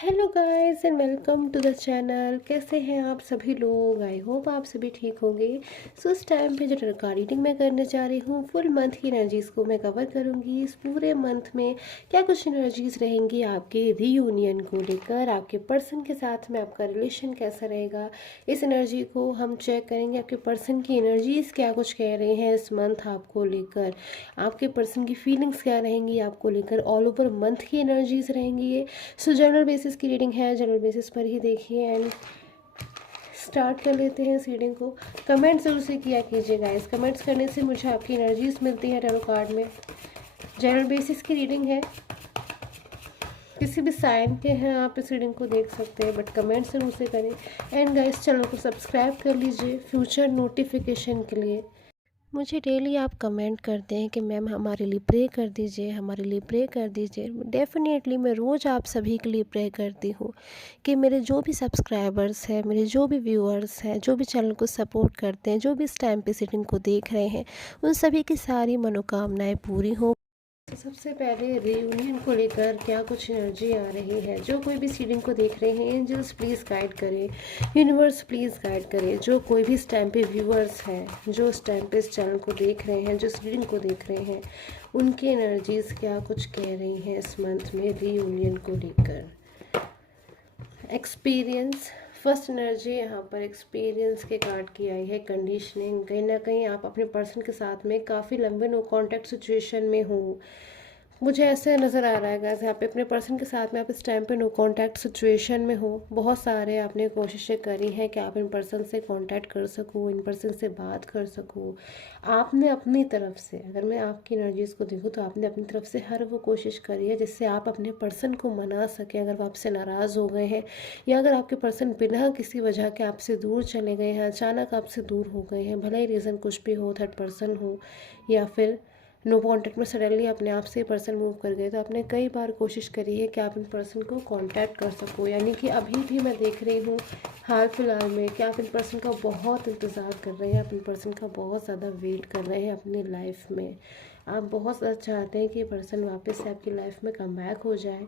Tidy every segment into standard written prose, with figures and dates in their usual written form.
Hello guys and welcome to the channel. कैसे हैं आप सभी लोग? आई होप आप सभी ठीक होंगे। सो इस टाइम पे जो टरका रीडिंग मैं करने जा रही हूँ, फुल मंथ की एनर्जीज़ को मैं कवर करूँगी। इस पूरे मंथ में क्या कुछ एनर्जीज़ रहेंगी आपके रीयूनियन को लेकर, आपके पर्सन के साथ में आपका रिलेशन कैसा रहेगा, इस एनर्जी को हम चेक करेंगे। आपके पर्सन की एनर्जीज़ क्या कुछ कह रहे हैं इस मंथ आपको लेकर, आपके पर्सन की फीलिंग्स क्या रहेंगी आपको लेकर, ऑल ओवर मंथ की एनर्जीज़ रहेंगी ये। सो जनरल बेसिस की रीडिंग है, जनरल बेसिस पर ही देखिए एंड स्टार्ट कर लेते हैं इस रीडिंग को। कमेंट ज़रूर से किया कीजिए गाइस, कमेंट्स करने से मुझे आपकी एनर्जीज मिलती है टैरो कार्ड में। जनरल बेसिस की रीडिंग है, किसी भी साइन के हैं आप इस रीडिंग को देख सकते हैं, बट कमेंट ज़रूर से करें। एंड गाइस चैनल को सब्सक्राइब कर लीजिए फ्यूचर नोटिफिकेशन के लिए। मुझे डेली आप कमेंट करते हैं कि मैम हमारे लिए प्रे कर दीजिए, हमारे लिए प्रे कर दीजिए। डेफ़िनेटली मैं रोज़ आप सभी के लिए प्रे करती हूँ कि मेरे जो भी सब्सक्राइबर्स हैं, मेरे जो भी व्यूअर्स हैं, जो भी चैनल को सपोर्ट करते हैं, जो भी इस टाइम पे सीटिंग को देख रहे हैं, उन सभी की सारी मनोकामनाएं पूरी हों। तो सबसे पहले रियूनियन को लेकर क्या कुछ एनर्जी आ रही है, जो कोई भी सीडिंग को देख रहे हैं, एंजल्स प्लीज़ गाइड करें, यूनिवर्स प्लीज़ गाइड करें। जो कोई भी इस टाइम पे व्यूअर्स हैं, जो इस टाइम पे इस चैनल को देख रहे हैं, जो इस रीडिंग को देख रहे हैं, उनकी एनर्जीज़ क्या कुछ कह रही हैं इस मंथ में रियूनियन को लेकर। एक्सपीरियंस फर्स्ट एनर्जी यहाँ पर एक्सपीरियंस के कार्ड की आई है। कंडीशनिंग, कहीं ना कहीं आप अपने पर्सन के साथ में काफ़ी लंबे नो कॉन्टैक्ट सिचुएशन में हो, मुझे ऐसे नज़र आ रहा है गाइस। यहाँ पे अपने पर्सन के साथ में आप इस टाइम पे नो कांटेक्ट सिचुएशन में हो। बहुत सारे आपने कोशिशें करी हैं कि आप इन पर्सन से कांटेक्ट कर सको, इन पर्सन से बात कर सको। आपने अपनी तरफ से, अगर मैं आपकी एनर्जीज़ को देखूँ तो आपने अपनी तरफ से हर वो कोशिश करी है जिससे आप अपने पर्सन को मना सकें अगर वो आपसे नाराज़ हो गए हैं, या अगर आपके पर्सन बिना किसी वजह के आपसे दूर चले गए हैं, अचानक आपसे दूर हो गए हैं, भले ही रीज़न कुछ भी हो, थर्ड पर्सन हो या फिर नो कॉन्टैक्ट में सडनली अपने आप से पर्सन मूव कर गए, तो आपने कई बार कोशिश करी है कि आप इन पर्सन को कांटेक्ट कर सको। यानी कि अभी भी मैं देख रही हूँ हाल फिलहाल में कि आप इन पर्सन का बहुत इंतज़ार कर रहे हैं, आप इन पर्सन का बहुत ज़्यादा वेट कर रहे हैं अपनी लाइफ में। आप बहुत ज़्यादा चाहते हैं कि ये पर्सन वापस से आपकी लाइफ में कम बैक हो जाए।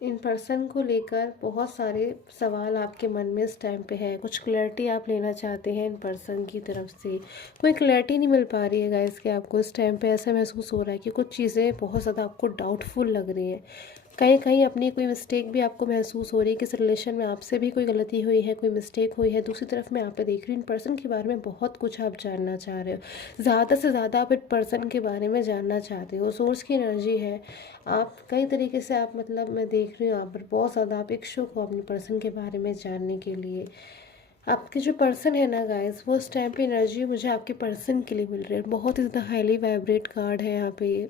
इन पर्सन को लेकर बहुत सारे सवाल आपके मन में इस टाइम पे है, कुछ क्लैरिटी आप लेना चाहते हैं इन पर्सन की तरफ से। कोई क्लैरिटी नहीं मिल पा रही है गाइस कि आपको इस टाइम पे ऐसा महसूस हो रहा है कि कुछ चीज़ें बहुत ज़्यादा आपको डाउटफुल लग रही हैं। कहीं कहीं अपनी कोई मिस्टेक भी आपको महसूस हो रही है कि इस रिलेशन में आपसे भी कोई गलती हुई है, कोई मिस्टेक हुई है। दूसरी तरफ मैं आप पे देख रही हूँ इन पर्सन के बारे में बहुत कुछ आप जानना चाह रहे हो, ज़्यादा से ज़्यादा आप इन पर्सन के बारे में जानना चाहते हो। सोर्स की एनर्जी है, आप कई तरीके से आप मतलब मैं देख रही हूँ यहाँ पर बहुत ज़्यादा आप इच्छुक हो अपने पर्सन के बारे में जानने के लिए। आपके जो पर्सन है ना गाइस, वो उस टाइम पे एनर्जी मुझे आपके पर्सन के लिए मिल रही है। बहुत ही ज़्यादा हाईली वाइब्रेट कार्ड है यहाँ पे।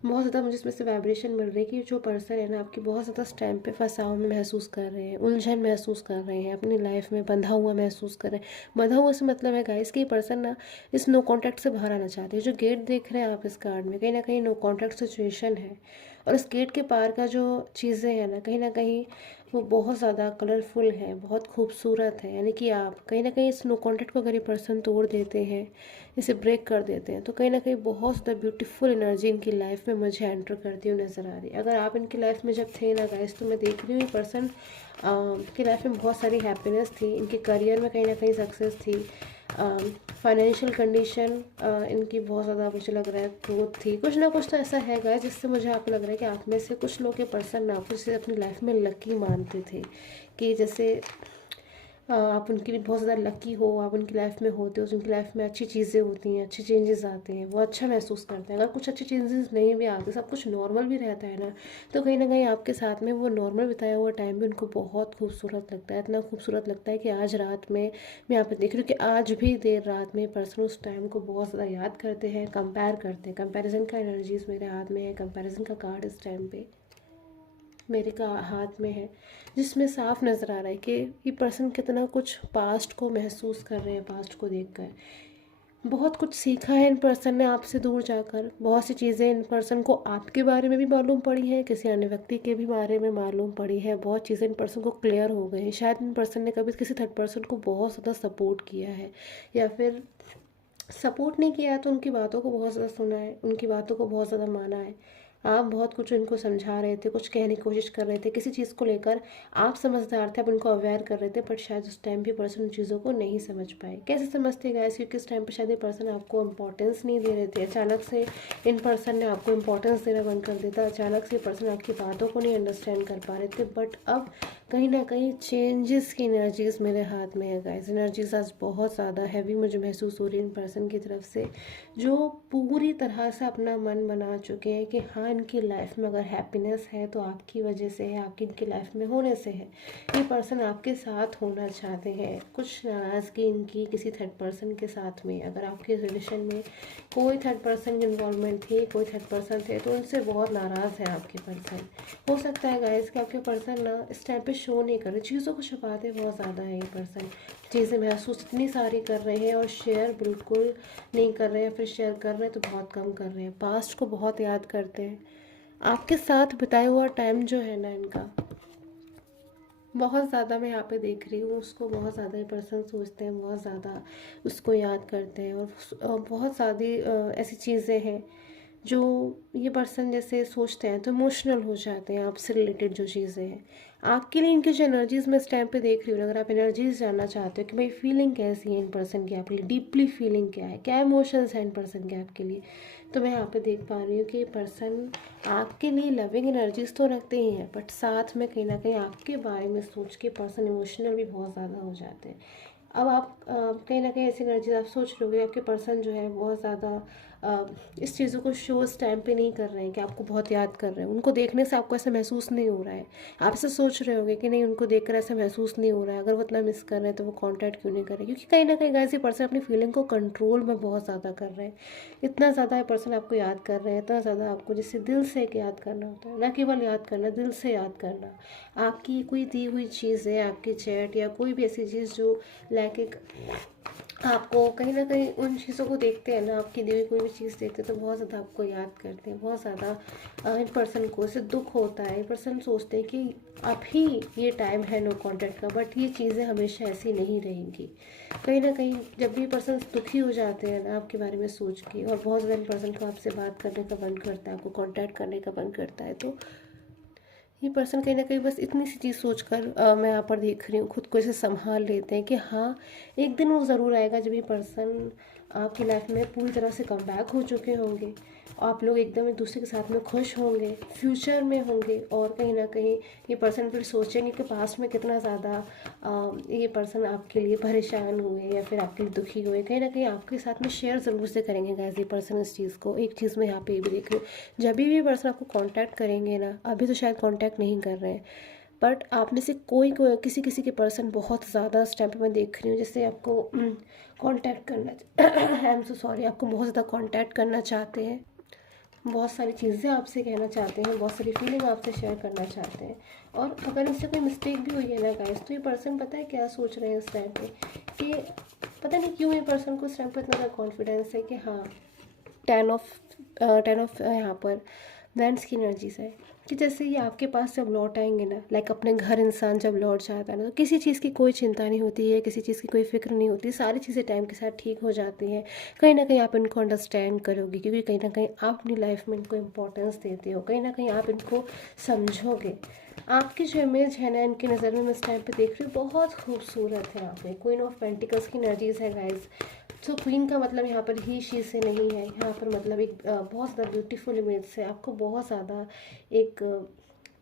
बहुत ज़्यादा मुझे इसमें से वाइब्रेशन मिल रही है कि जो पर्सन है ना आपकी बहुत ज़्यादा स्टैम्प पे फंसाव में महसूस कर रहे हैं, उलझन महसूस कर रहे हैं, अपनी लाइफ में बंधा हुआ महसूस कर रहे हैं। बंधा हुआ से मतलब है गाइस कि पर्सन ना इस नो कॉन्टैक्ट से बाहर आना चाहते हैं। जो गेट देख रहे हैं आप इस कार्ड में, कहीं ना कहीं नो कॉन्टैक्ट सिचुएशन है, और इस गेट के पार का जो चीज़ें हैं ना कहीं वो बहुत ज़्यादा कलरफुल है, बहुत खूबसूरत है। यानी कि आप कहीं ना कहीं इस नो कॉन्टैक्ट को अगर ये पर्सन तोड़ देते हैं, इसे ब्रेक कर देते हैं, तो कहीं ना कहीं बहुत ज़्यादा ब्यूटीफुल एनर्जी इनकी लाइफ में मुझे एंटर करती हुई नज़र आ रही है। अगर आप इनकी लाइफ में जब थे ना गाइस, तो मैं देख रही हूँ ये पर्सन की लाइफ में बहुत सारी हैप्पीनेस थी, इनके करियर में कहीं ना कहीं सक्सेस थी, फाइनेंशियल कंडीशन इनकी बहुत ज़्यादा मुझे लग रहा है ग्रोथ थी। कुछ ना कुछ तो ऐसा है गाइस जिससे मुझे आपको लग रहा है कि आप में से कुछ लोग के पर्सन ना आप उसे अपनी लाइफ में लकी मानते थे, कि जैसे आप उनके लिए बहुत ज़्यादा लकी हो, आप उनकी लाइफ में होते हो, उनकी लाइफ में अच्छी चीज़ें होती हैं, अच्छे चेंजेस आते हैं, वो अच्छा महसूस करते हैं। अगर कुछ अच्छे चेंजेस नहीं भी आते, सब कुछ नॉर्मल भी रहता है ना, तो कहीं ना कहीं आपके साथ में वो नॉर्मल बिताया हुआ टाइम भी उनको बहुत खूबसूरत लगता है। इतना खूबसूरत लगता है कि आज रात में मैं यहाँ पे देख रही हूँ कि आज भी देर रात में पर्सन उस टाइम को बहुत ज़्यादा याद करते हैं, कंपेयर करते हैं। कंपेरिजन का एनर्जीज मेरे हाथ में है, कंपेरिजन का कार्ड इस टाइम पे मेरे का हाथ में है, जिसमें साफ नज़र आ रहा है कि ये पर्सन कितना कुछ पास्ट को महसूस कर रहे हैं, पास्ट को देखकर बहुत कुछ सीखा है इन पर्सन ने आपसे दूर जाकर। बहुत सी चीज़ें इन पर्सन को आपके बारे में भी मालूम पड़ी है, किसी अन्य व्यक्ति के भी बारे में मालूम पड़ी है। बहुत चीज़ें इन पर्सन को क्लियर हो गई हैं। शायद इन पर्सन ने कभी किसी थर्ड पर्सन को बहुत ज़्यादा सपोर्ट किया है, या फिर सपोर्ट नहीं किया है तो उनकी बातों को बहुत ज़्यादा सुना है, उनकी बातों को बहुत ज़्यादा माना है। आप बहुत कुछ उनको समझा रहे थे, कुछ कहने की कोशिश कर रहे थे, किसी चीज़ को लेकर आप समझदार थे, आप उनको अवेयर कर रहे थे, बट शायद उस टाइम भी पर्सन उन चीज़ों को नहीं समझ पाए। कैसे समझते गाइस? क्योंकि उस टाइम पे शायद ये पर्सन आपको इम्पोर्टेंस नहीं दे रहे थे। अचानक से इन पर्सन ने आपको इम्पोर्टेंस देना बंद कर दिया था, अचानक से पर्सन आपकी बातों को नहीं अंडरस्टैंड कर पा रहे थे। बट अब कहीं ना कहीं चेंजेस की एनर्जीज मेरे हाथ में है गाइस। एनर्जीज आज बहुत ज़्यादा हैवी मुझे महसूस हो रही है इन पर्सन की तरफ से, जो पूरी तरह से अपना मन बना चुके हैं कि हाँ, इनकी लाइफ में अगर हैप्पीनेस है तो आपकी वजह से है, आपकी इनकी लाइफ में होने से है। ये पर्सन आपके साथ होना चाहते हैं। कुछ नाराज़गी इनकी किसी थर्ड पर्सन के साथ में, अगर आपके रिलेशन में कोई थर्ड पर्सन की इन्वॉल्वमेंट थी, कोई थर्ड पर्सन थे, तो उनसे बहुत नाराज़ है आपके पर्सन। हो सकता है गाइस कि आपके पर्सन ना इस टाइम पे शो नहीं कर रहे, चीज़ों को छुपाते बहुत ज़्यादा है ये पर्सन। चीज़ें महसूस इतनी सारी कर रहे हैं और शेयर बिल्कुल नहीं कर रहे हैं, फिर शेयर कर रहे हैं तो बहुत कम कर रहे हैं। पास्ट को बहुत याद करते हैं। आपके साथ बिताया हुआ टाइम जो है ना इनका, बहुत ज़्यादा मैं यहाँ पे देख रही हूँ, उसको बहुत ज़्यादा ये पर्सन सोचते हैं, बहुत ज़्यादा उसको याद करते हैं। और बहुत सारी ऐसी चीज़ें हैं जो ये पर्सन जैसे सोचते हैं तो इमोशनल हो जाते हैं आपसे रिलेटेड जो चीज़ें हैं। आपके लिए इनकी जो एनर्जीज़ मैं इस टाइम पे देख रही हूँ, अगर आप एनर्जीज जानना चाहते हो कि भाई फीलिंग कैसी है इन पर्सन की आपके लिए, डीपली फीलिंग क्या है, क्या इमोशंस हैं इन पर्सन के आपके लिए, तो मैं यहाँ पे देख पा रही हूँ कि ये पर्सन आपके लिए लविंग एनर्जीज तो रखते ही हैं, बट साथ में कहीं ना कहीं आपके बारे में सोच के पर्सन इमोशनल भी बहुत ज़्यादा हो जाते हैं। अब आप कहीं ना कहीं ऐसी एनर्जीज आप सोच रहे होगे आपके पर्सन जो है बहुत ज़्यादा इस चीज़ों को शो इस टाइम पे नहीं कर रहे हैं कि आपको बहुत याद कर रहे हैं। उनको देखने से आपको ऐसा महसूस नहीं हो रहा है। आप ऐसे सोच रहे होगे कि नहीं, उनको देखकर ऐसा महसूस नहीं हो रहा है, अगर वो इतना मिस कर रहे हैं तो वो कांटेक्ट क्यों नहीं कर रहे, क्योंकि कहीं ना कहीं गाइस ये पर्सन अपनी फीलिंग को कंट्रोल में बहुत ज़्यादा कर रहे हैं। इतना ज़्यादा ये पर्सन आपको याद कर रहे हैं, इतना ज़्यादा आपको, जिससे दिल से एक याद करना होता है, ना केवल याद करना, दिल से याद करना। आपकी कोई दी हुई चीज़ है, आपकी चैट या कोई भी ऐसी चीज़ जो लाइक एक आपको कहीं ना कहीं उन चीज़ों को देखते हैं ना, आपकी दी हुई कोई भी चीज़ देखते हैं तो बहुत ज़्यादा आपको याद करते हैं, बहुत ज़्यादा इन पर्सन को इससे दुख होता है। इन पर्सन सोचते हैं कि अभी ये टाइम है नो कांटेक्ट का, बट ये चीज़ें हमेशा ऐसी नहीं रहेंगी। कहीं ना कहीं जब भी पर्सन दुखी हो जाते हैं ना आपके बारे में सोच के, और बहुत ज़्यादा इन पर्सन को आपसे बात करने का बंद करता है, आपको कॉन्टैक्ट करने का बंद करता है, तो ये पर्सन कहीं ना कहीं बस इतनी सी चीज़ सोचकर मैं यहाँ पर देख रही हूँ, खुद को ऐसे संभाल लेते हैं कि हाँ, एक दिन वो ज़रूर आएगा जब ये पर्सन आपकी लाइफ में पूरी तरह से कम बैक हो चुके होंगे, आप लोग एकदम एक दूसरे के साथ में खुश होंगे, फ्यूचर में होंगे। और कहीं ना कहीं ये पर्सन फिर सोचेंगे कि पास्ट में कितना ज़्यादा ये पर्सन आपके लिए परेशान हुए या फिर आपके लिए दुखी हुए, कहीं ना कहीं आपके साथ में शेयर ज़रूर से करेंगे गाइस ये पर्सन इस चीज़ को। एक चीज़ मैं यहाँ पे ये भी देख रही हूँ, जब भी पर्सन आपको कांटेक्ट करेंगे ना, अभी तो शायद कांटेक्ट नहीं कर रहे हैं, बट आप में से किसी किसी के पर्सन बहुत ज़्यादा इस टाइम पे मैं देख रही हूँ जैसे आपको कांटेक्ट करना आई एम सो सॉरी, आपको बहुत ज़्यादा कांटेक्ट करना चाहते हैं, बहुत सारी चीज़ें आपसे कहना चाहते हैं, बहुत सारी फीलिंग आपसे शेयर करना चाहते हैं। और अगर इससे कोई मिस्टेक भी हुई है ना गाइस, तो ये पर्सन पता है क्या सोच रहे हैं इस टाइम पे, कि पता नहीं क्यों ये पर्सन को इस टाइम पे इतना ज़्यादा कॉन्फिडेंस है कि हाँ, 10 ऑफ यहाँ पर वैंड्स की एनर्जीज है कि जैसे ये आपके पास जब लौट आएंगे ना, लाइक अपने घर इंसान जब लौट जाता है ना, तो किसी चीज़ की कोई चिंता नहीं होती है, किसी चीज़ की कोई फिक्र नहीं होती, सारी चीज़ें टाइम के साथ ठीक हो जाती हैं। कहीं ना कहीं आप इनको अंडरस्टैंड करोगे, क्योंकि कहीं ना कहीं आप अपनी लाइफ में इनको इम्पोर्टेंस देते हो, कहीं ना कहीं आप इनको समझोगे। आपकी जो इमेज है ना इनकी नज़र में मैं इस टाइम पे देख रही हूँ, बहुत खूबसूरत है। यहाँ पे क्वीन ऑफ पेंटिकल्स की एनर्जीज है गाइज। तो क्वीन का मतलब यहाँ पर ही शी से नहीं है, यहाँ पर मतलब एक बहुत ज़्यादा ब्यूटीफुल इमेज से आपको बहुत ज़्यादा एक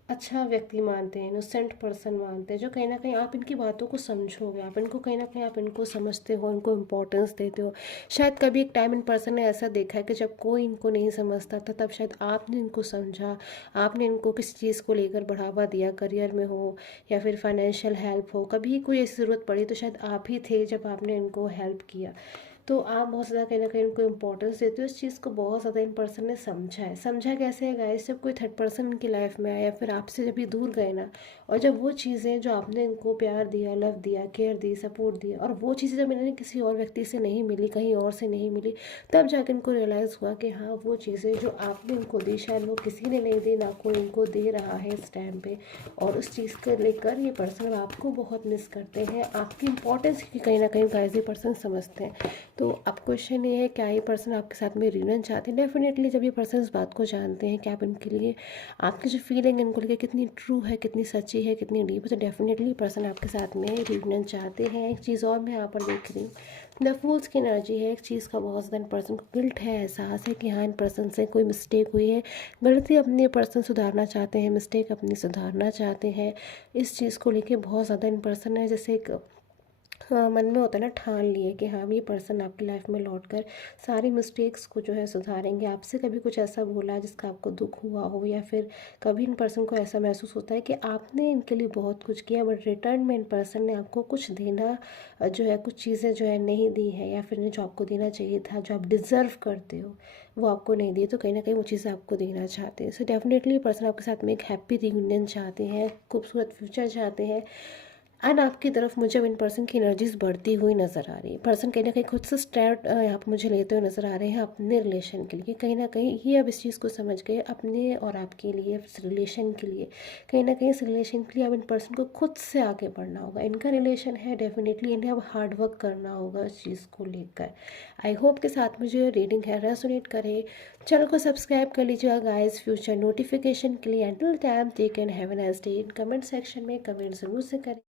अच्छा व्यक्ति मानते हैं, इनोसेंट पर्सन मानते हैं, जो कहीं ना कहीं आप इनकी बातों को समझोगे, आप इनको कहीं ना कहीं आप इनको समझते हो, इनको इम्पोर्टेंस देते हो। शायद कभी एक टाइम इन पर्सन ने ऐसा देखा है कि जब कोई इनको नहीं समझता था, तब शायद आपने इनको समझा, आपने इनको किसी चीज़ को लेकर बढ़ावा दिया, करियर में हो या फिर फाइनेंशियल हेल्प हो, कभी कोई ऐसी ज़रूरत पड़ी तो शायद आप ही थे जब आपने इनको हेल्प किया। तो आप बहुत ज़्यादा कहीं ना कहीं उनको इम्पोर्टेंस देते हो, इस चीज़ को बहुत ज़्यादा इन पर्सन ने समझा है। समझा कैसे है गाइस, जब कोई थर्ड पर्सन इनकी लाइफ में आया या फिर आपसे जब ये दूर गए ना, और जब वो चीज़ें जो आपने इनको प्यार दिया, लव दिया, केयर दी, सपोर्ट दिया, और वो चीज़ें जब इन्हें किसी और व्यक्ति से नहीं मिली, कहीं और से नहीं मिली, तब जाकर इनको रियलाइज़ हुआ कि हाँ, वो चीज़ें जो आपने इनको दी शायद वो किसी ने नहीं दी, ना कोई इनको दे रहा है इस टाइम पे। और उस चीज़ को लेकर ये पर्सन आपको बहुत मिस करते हैं, आपकी इंपॉर्टेंस की कहीं ना कहीं गाइस ये पर्सन समझते हैं। तो अब क्वेश्चन ये है, क्या ये पर्सन आपके साथ में रियूनियन चाहते हैं? डेफिनेटली जब ये पर्सन इस बात को जानते हैं कि आप इनके लिए, आपकी जो फीलिंग इनको लेकर कितनी ट्रू है, कितनी सच्ची है, कितनी डीप है, तो डेफिनेटली पर्सन आपके साथ में रियूनियन चाहते हैं। एक चीज़ और मैं यहाँ पर देख रही हूँ, द फूल्स की एनर्जी है। एक चीज़ का बहुत ज़्यादा इन पर्सन को गिल्ट है, एहसास है कि हाँ इन पर्सन से कोई मिस्टेक हुई है, गलती अपने पर्सन सुधारना चाहते हैं, मिस्टेक अपनी सुधारना चाहते हैं। इस चीज़ को लेके बहुत ज़्यादा इन पर्सन है, जैसे एक हाँ, मन में होता है ना, ठान लिए कि हाँ ये पर्सन आपकी लाइफ में लौट कर सारी मिस्टेक्स को जो है सुधारेंगे। आपसे कभी कुछ ऐसा बोला जिसका आपको दुख हुआ हो, या फिर कभी इन पर्सन को ऐसा महसूस होता है कि आपने इनके लिए बहुत कुछ किया बट रिटर्न में इन पर्सन ने आपको कुछ देना जो है, कुछ चीज़ें जो है नहीं दी है, या फिर जो आपको देना चाहिए था, जो आप डिज़र्व करते हो वो आपको नहीं दिए, तो कहीं ना कहीं वो चीज़ें आपको देना चाहते हैं। सो डेफिनेटली पर्सन आपके साथ में एक हैप्पी रियूनियन चाहते हैं, खूबसूरत फ्यूचर चाहते हैं। एंड आपकी तरफ मुझे इन पर्सन की एनर्जीज बढ़ती हुई नज़र आ रही है। पर्सन कहीं ना कहीं खुद से स्टैंड यहाँ पर मुझे लेते हुए नज़र आ रहे हैं अपने रिलेशन के लिए। कहीं ना कहीं ये अब इस चीज़ को समझ गए, अपने और आपके लिए, इस रिलेशन के लिए, कहीं ना कहीं इस रिलेशन के लिए अब इन पर्सन को खुद से आगे बढ़ना होगा। इनका रिलेशन है, डेफिनेटली इन्हें अब हार्ड वर्क करना होगा इस चीज़ को लेकर। आई होप के साथ मुझे रीडिंग है रेजोनेट करे। चैनल को सब्सक्राइब कर लीजिएगा गाइस फ्यूचर नोटिफिकेशन के लिए। Until time take and have a nice day. Comment section में कमेंट ज़रूर से करें।